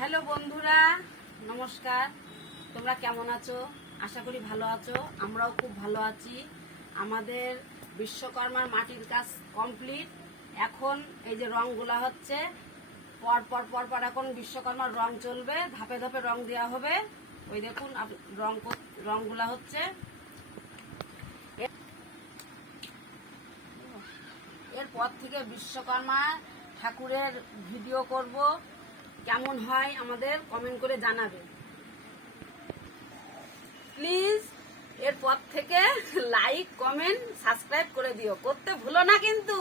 Hello বন্ধুরা, নমস্কার। তোমরা কেমন আছো? আশা করি ভালো আছো। আমরাও খুব ভালো আছি। আমাদের বিশ্বকর্মার মাটির কাজ কমপ্লিট। এখন এই যে রংগুলা হচ্ছে, পর এখন বিশ্বকর্মার রং চলবে, ধাপে ধাপে রং দেওয়া হবে। ওই দেখুন রংগুলা হচ্ছে। এরপর থেকে বিশ্বকর্মা ঠাকুরের ভিডিও করব। কেমন হয় আমাদের কমেন্ট করে জানাবে প্লিজ। এরপর থেকে লাইক, কমেন্ট, সাবস্ক্রাইব করে দিও, করতে ভুলো না কিন্তু।